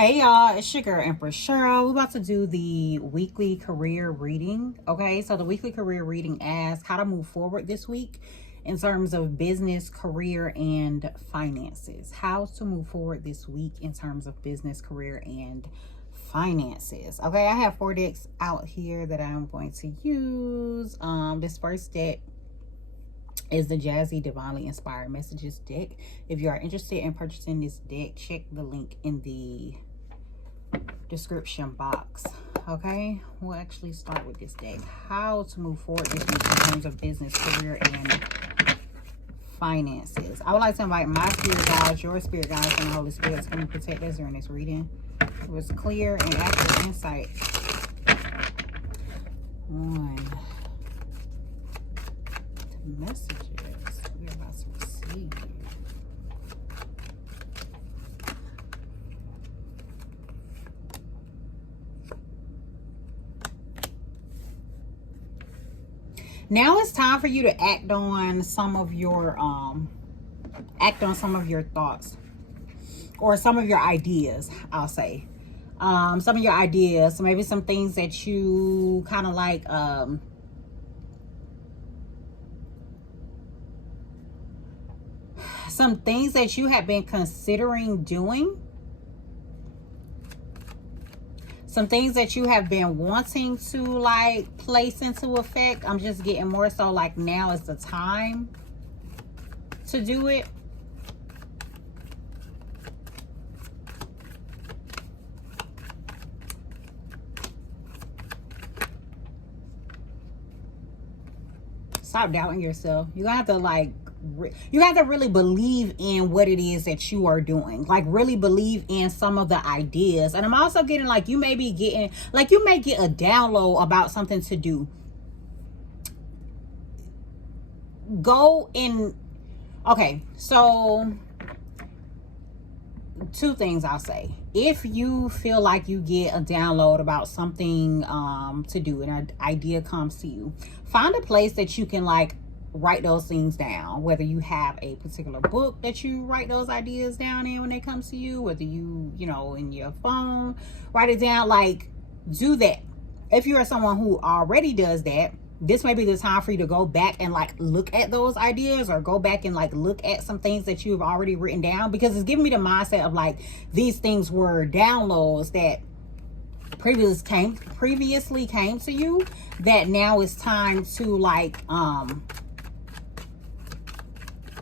Hey y'all, it's your girl Empress Cheryl. We're about to do the weekly career reading. Okay, so the weekly career reading asks how to move forward this week in terms of business, career, and finances. How to move forward this week in terms of business, career, and finances. Okay, I have 4 decks out here that I'm going to use. This first deck is the JAZ-C Divinely Inspired Messages deck. If you are interested in purchasing this deck, check the link in the description box. Okay, we'll actually start with this deck. How to move forward this week in terms of business, career, and finances. I would like to invite my spirit guides, your spirit guides, and the Holy Spirit to protect us during this reading. It was clear and accurate insight on the messages we're about to receive. Now it's time for you to act on some of your thoughts or some of your ideas, I'll say. Some of your ideas, so maybe some things that you kind of like some things that you have been considering doing. Some things that you have been wanting to like place into effect. I'm just getting more so like now is the time to do it. Stop doubting yourself. You're gonna have to like, you have to really believe in what it is that you are doing. Like really believe in some of the ideas. And I'm also getting like, you may be getting, like you may get a download about something to do. Go in. Okay, so 2 things I'll say. If you feel like you get a download about something to do and an idea comes to you, find a place that you can like write those things down. Whether you have a particular book that you write those ideas down in when they come to you, whether you know, in your phone, write it down. Like, do that. If you are someone who already does that, this may be the time for you to go back and like look at those ideas, or go back and like look at some things that you've already written down, because it's giving me the mindset of like these things were downloads that previously came to you, that now it's time to like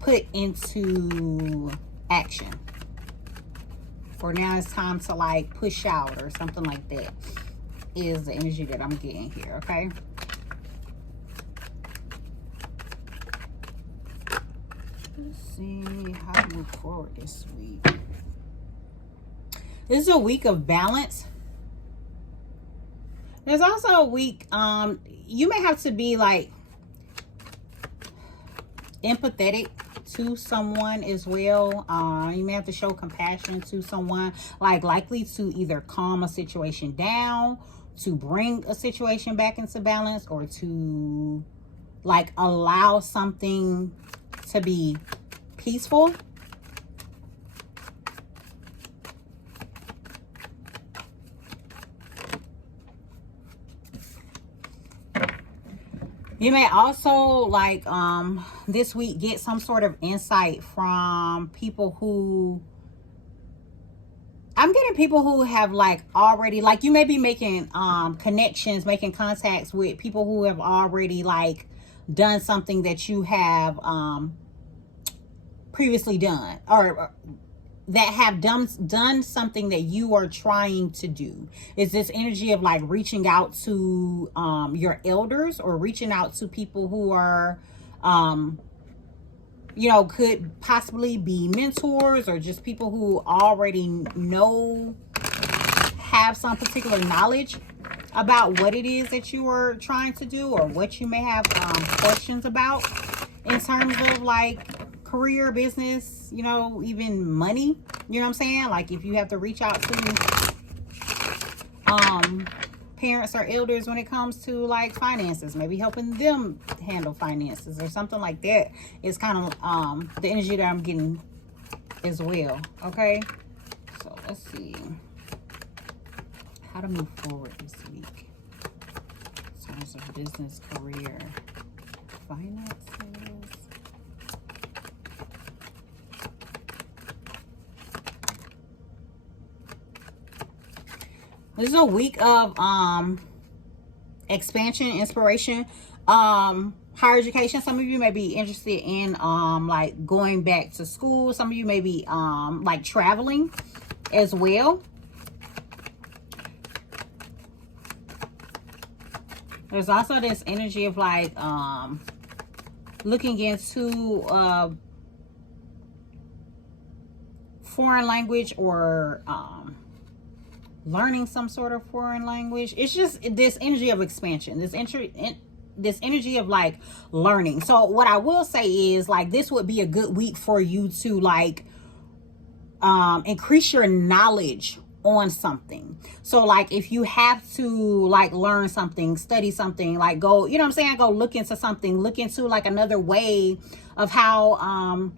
put into action, or now it's time to like push out or something like that, is the energy that I'm getting here. Okay, let's see how to move forward this week. This is a week of balance. There's also a week, you may have to be like empathetic to someone as well. You may have to show compassion to someone, like likely to either calm a situation down, to bring a situation back into balance, or to like allow something to be peaceful. You may also like this week get some sort of insight from people who, I'm getting people who have like already, like you may be making connections, making contacts with people who have already like done something that you have previously done, or that have done something that you are trying to do. Is this energy of like reaching out to your elders, or reaching out to people who are you know, could possibly be mentors, or just people who already know, have some particular knowledge about what it is that you are trying to do, or what you may have questions about in terms of like career, business, you know, even money. You know what I'm saying? Like if you have to reach out to parents or elders when it comes to like finances, maybe helping them handle finances or something like that, is kind of the energy that I'm getting as well. Okay, so let's see. how to move forward this week in terms of business, career, finances. This is a week of expansion, inspiration, higher education. Some of you may be interested in like going back to school. Some of you may be like traveling as well. There's also this energy of like looking into foreign language or learning some sort of foreign language. It's just this energy of expansion, this energy of like learning. So what I will say is like this would be a good week for you to like increase your knowledge on something. So like if you have to like learn something, study something, like go, you know what I'm saying, go look into something, look into like another way of how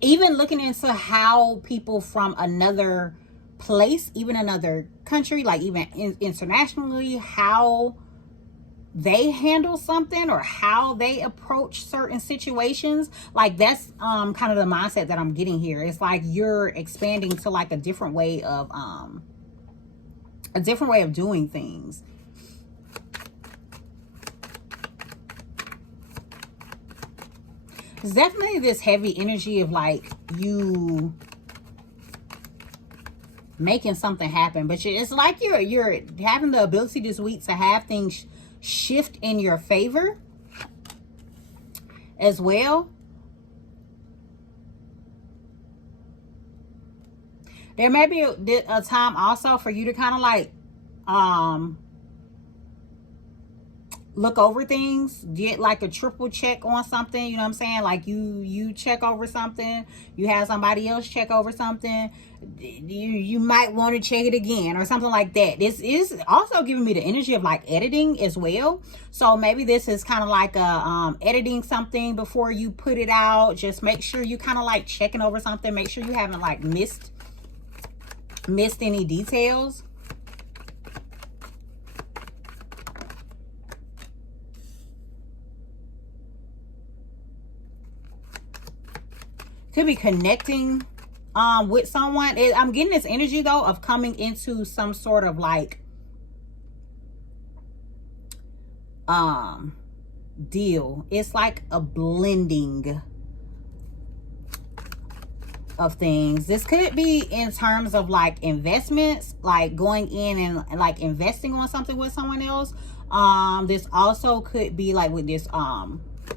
even looking into how people from another place, even another country, like even internationally, how they handle something or how they approach certain situations. Like that's kind of the mindset that I'm getting here. It's like you're expanding to like a different way of doing things. It's definitely this heavy energy of like you making something happen, but it's like you're having the ability this week to have things shift in your favor as well. There may be a time also for you to kind of like look over things, get like a triple check on something, you know what I'm saying? Like you check over something, you have somebody else check over something, you might want to check it again or something like that. This is also giving me the energy of like editing as well. So maybe this is kind of like a editing something before you put it out. Just make sure you kind of like checking over something, make sure you haven't like missed any details. Could be connecting with someone. I'm getting this energy though of coming into some sort of like deal. It's like a blending of things. This could be in terms of like investments, like going in and like investing on something with someone else. This also could be like with this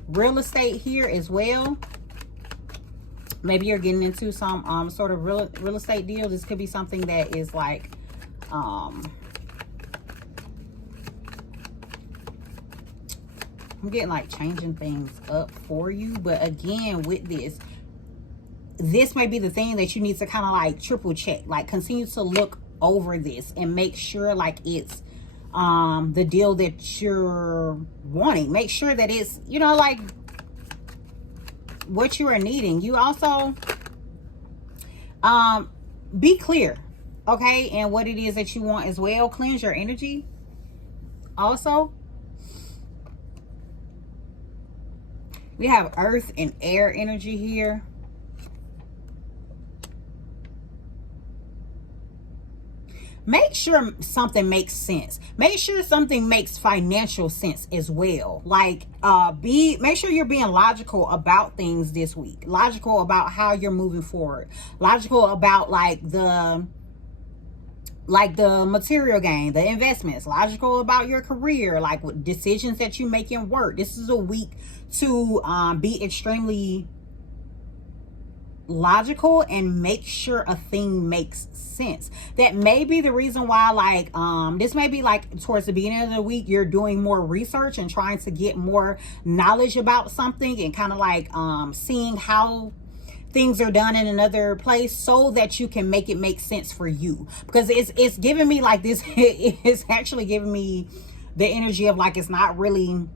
real estate here as well. Maybe you're getting into some sort of real estate deal. This could be something that is like I'm getting like changing things up for you. But again, with this may be the thing that you need to kind of like triple check, like continue to look over this and make sure like it's the deal that you're wanting. Make sure that it's, you know, like what you are needing. You also be clear, okay, and what it is that you want as well. Cleanse your energy also. We have earth and air energy here. Make sure something makes sense. Make sure something makes financial sense as well. Like make sure you're being logical about things this week. Logical about how you're moving forward. Logical about like the material gain, the investments. Logical about your career, like with decisions that you make in work. This is a week to be extremely logical and make sure a thing makes sense. That may be the reason why like this may be like towards the beginning of the week you're doing more research and trying to get more knowledge about something and kind of like seeing how things are done in another place so that you can make it make sense for you. Because it's giving me like this it's actually giving me the energy of like it's not really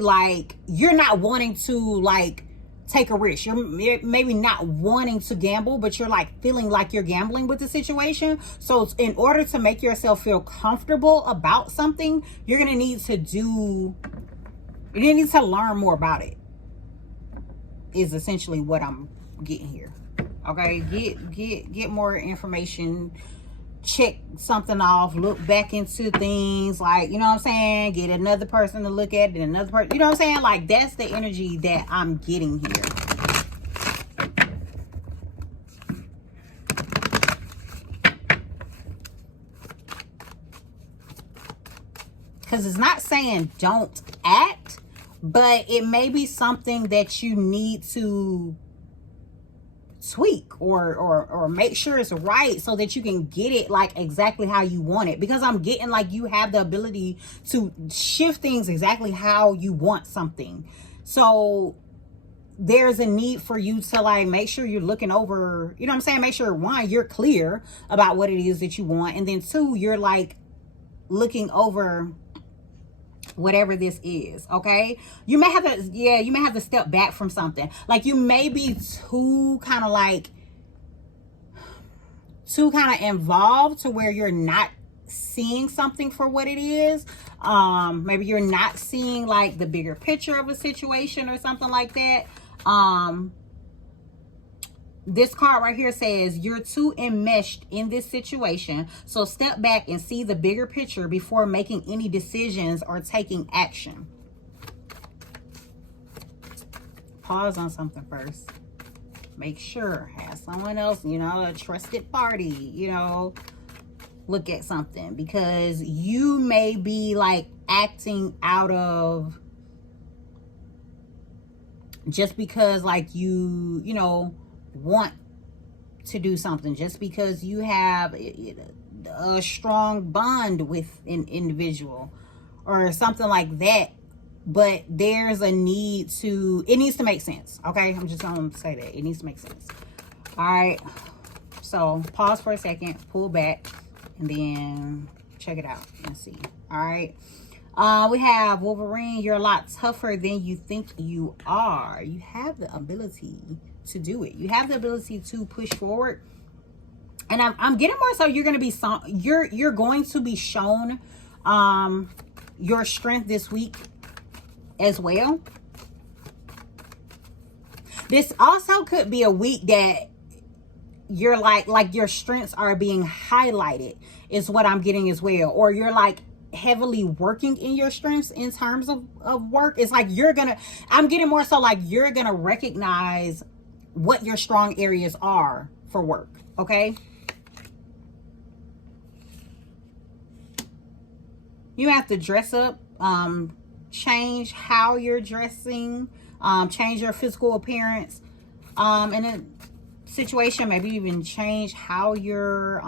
like you're not wanting to like take a risk. You're maybe not wanting to gamble, but you're like feeling like you're gambling with the situation. So in order to make yourself feel comfortable about something, you're going to need to learn more about it, is essentially what I'm getting here. Okay, get more information, check something off, look back into things, like, you know what I'm saying, get another person to look at it, another person, you know what I'm saying, like, that's the energy that I'm getting here. Because it's not saying don't act, but it may be something that you need to tweak or make sure it's right, so that you can get it like exactly how you want it. Because I'm getting like you have the ability to shift things exactly how you want something. So there's a need for you to like make sure you're looking over, you know what I'm saying, make sure, one, you're clear about what it is that you want, and then two, you're like looking over whatever this is. Okay, you may have to step back from something. Like, you may be too kind of involved to where you're not seeing something for what it is. Maybe you're not seeing like the bigger picture of a situation or something like that. This card right here says you're too enmeshed in this situation, so step back and see the bigger picture before making any decisions or taking action. Pause on something first. Make sure, have someone else, you know, a trusted party, you know, look at something, because you may be like acting out of just because like you know, want to do something, just because you have a strong bond with an individual or something like that. But there's a need to, it needs to make sense. Okay, I'm just gonna say that it needs to make sense. All right, so pause for a second, pull back, and then check it out and see. All right, we have Wolverine. You're a lot tougher than you think you are. You have the ability to do it. You have the ability to push forward, and I'm getting more so you're going to be you're going to be shown your strength this week as well. This also could be a week that you're like your strengths are being highlighted, is what I'm getting as well. Or you're like heavily working in your strengths in terms of work. It's like I'm getting more so like you're gonna recognize what your strong areas are for work. Okay, you have to dress up, change how you're dressing, change your physical appearance, in a situation, maybe even change how you're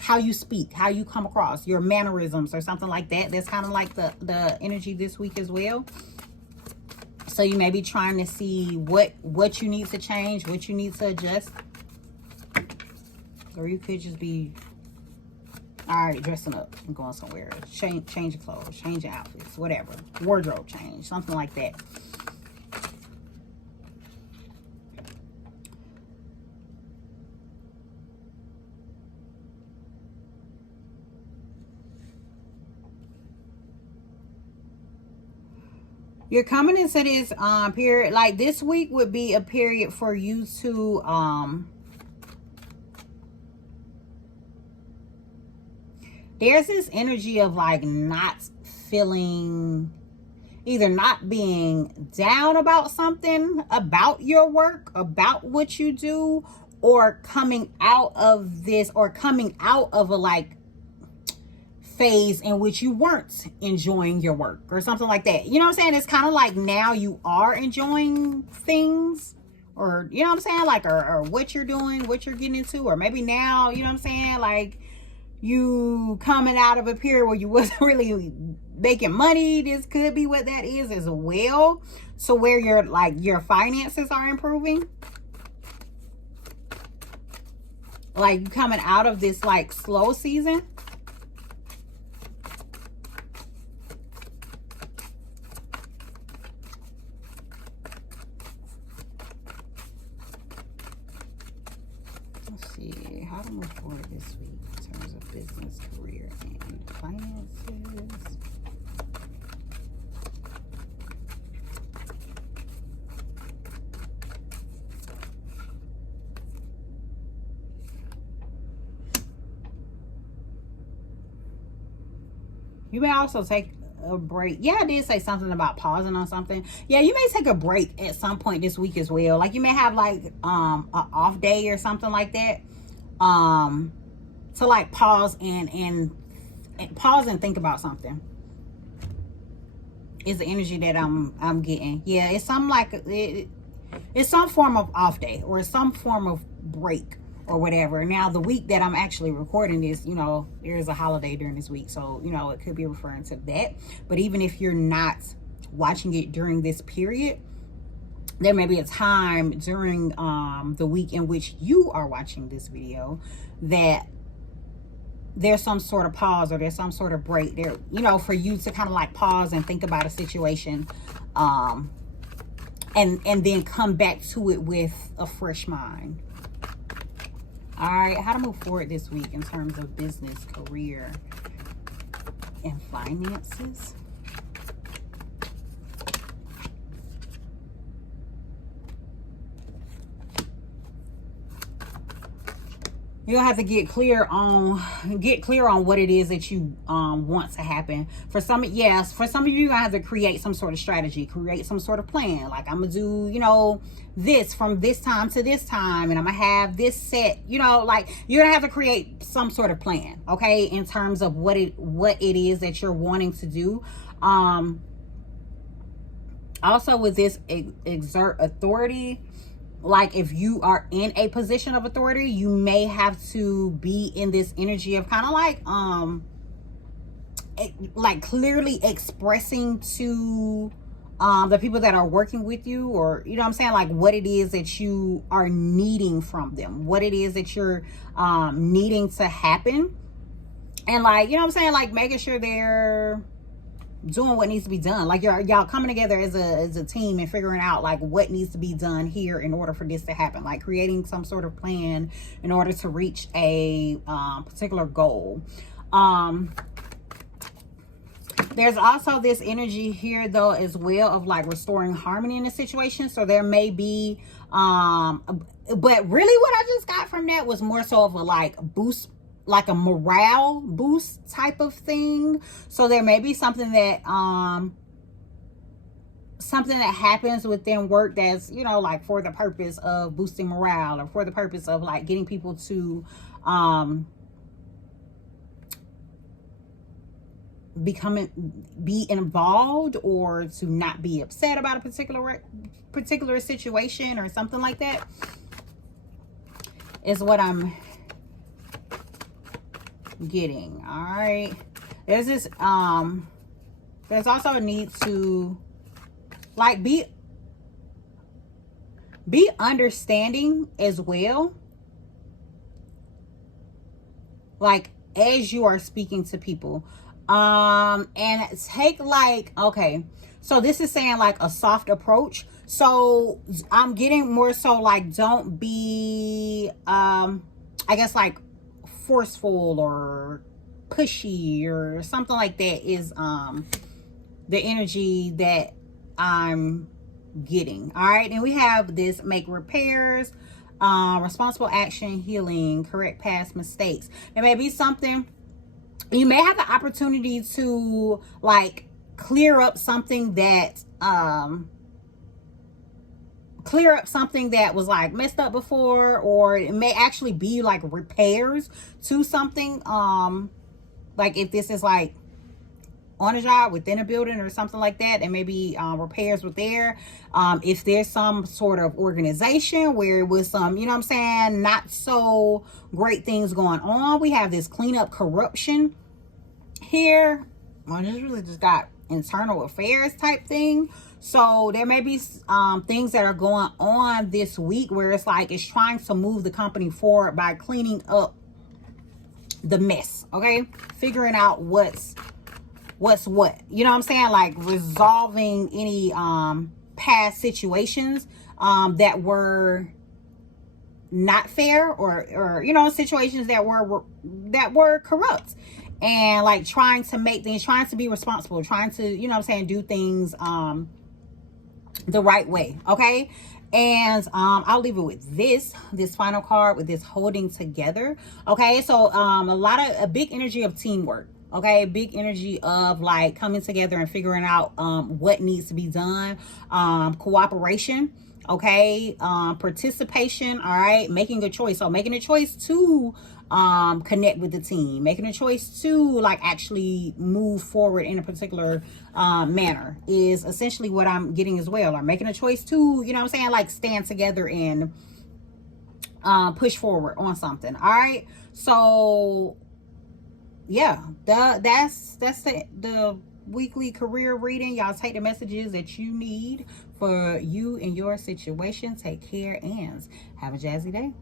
how you speak, how you come across, your mannerisms or something like that. That's kind of like the energy this week as well. So you may be trying to see what you need to change, what you need to adjust. Or you could just be already dressing up and going somewhere. Change your clothes, change your outfits, whatever. Wardrobe change, something like that. You're coming into this period, like this week would be a period for you to there's this energy of like not feeling, either not being down about something, about your work, about what you do, or coming out of this, or coming out of a like phase in which you weren't enjoying your work or something like that. You know what I'm saying? It's kind of like now you are enjoying things, or you know what I'm saying, like or what you're doing, what you're getting into, or maybe now, you know what I'm saying, like you coming out of a period where you wasn't really making money. This could be what that is as well. So where your finances are improving, like you coming out of this like slow season. Let's see how to move forward this week in terms of business, career, and finances. You may also take a break. Yeah, I did say something about pausing on something. Yeah, you may take a break at some point this week as well. Like you may have like an off day or something like that. To like pause and pause and think about something. Is the energy that I'm getting. Yeah, it's some like it's some form of off day or some form of break or whatever. Now the week that I'm actually recording this, you know, there's a holiday during this week, so you know it could be referring to that. But even if you're not watching it during this period, there may be a time during the week in which you are watching this video that there's some sort of pause or there's some sort of break there, you know, for you to kind of like pause and think about a situation, and then come back to it with a fresh mind. All right, how to move forward this week in terms of business, career, and finances. You'll have to get clear on what it is that you want to happen. For some, yes, for some of you, you're gonna have to create some sort of strategy, create some sort of plan. Like I'm gonna do, you know, this from this time to this time, and I'm gonna have this set. You know, like you're gonna have to create some sort of plan, okay, in terms of what it is that you're wanting to do. Also, with this, exert authority. Like if you are in a position of authority, you may have to be in this energy of kind of like clearly expressing to the people that are working with you, or you know what I'm saying, like what it is that you are needing from them, what it is that you're needing to happen, and like, you know what I'm saying, like making sure they're doing what needs to be done. Like y'all coming together as a team and figuring out like what needs to be done here in order for this to happen, like creating some sort of plan in order to reach a particular goal. There's also this energy here though as well of like restoring harmony in the situation. So there may be but really what I just got from that was more so of a like boost, like a morale boost type of thing. So there may be something that happens within work that's, you know, like for the purpose of boosting morale or for the purpose of like getting people to be involved or to not be upset about a particular situation or something like that is what I'm getting. All right, there's this there's also a need to like be understanding as well, like as you are speaking to people, and take like, okay, so this is saying like a soft approach. So I'm getting more so like don't be I guess like forceful or pushy or something like that is the energy that I'm getting. All right, and we have this: make repairs, responsible action, healing, correct past mistakes. There may be something you may have the opportunity to like clear up something that was like messed up before, or it may actually be like repairs to something, like if this is like on a job within a building or something like that, there may be repairs with there. If there's some sort of organization where it was some, you know what I'm saying, not so great things going on, we have this cleanup corruption here. Well, this really just got internal affairs type thing. So there may be things that are going on this week where it's like it's trying to move the company forward by cleaning up the mess, okay, figuring out what's what, you know what I'm saying, like resolving any past situations that were not fair, or you know, situations that were corrupt, and like trying to make things, trying to be responsible, trying to, you know what I'm saying, do things the right way. Okay. And I'll leave it with this final card, with this holding together. Okay. So a big energy of teamwork. Okay, big energy of like coming together and figuring out what needs to be done. Cooperation. Okay. Participation. All right. Making a choice. So making a choice to connect with the team, making a choice to like actually move forward in a particular manner is essentially what I'm getting as well. Or making a choice to, you know what I'm saying, like stand together and push forward on something. All right. So yeah, that's the weekly career reading. Y'all take the messages that you need for you and your situation. Take care and have a jazzy day.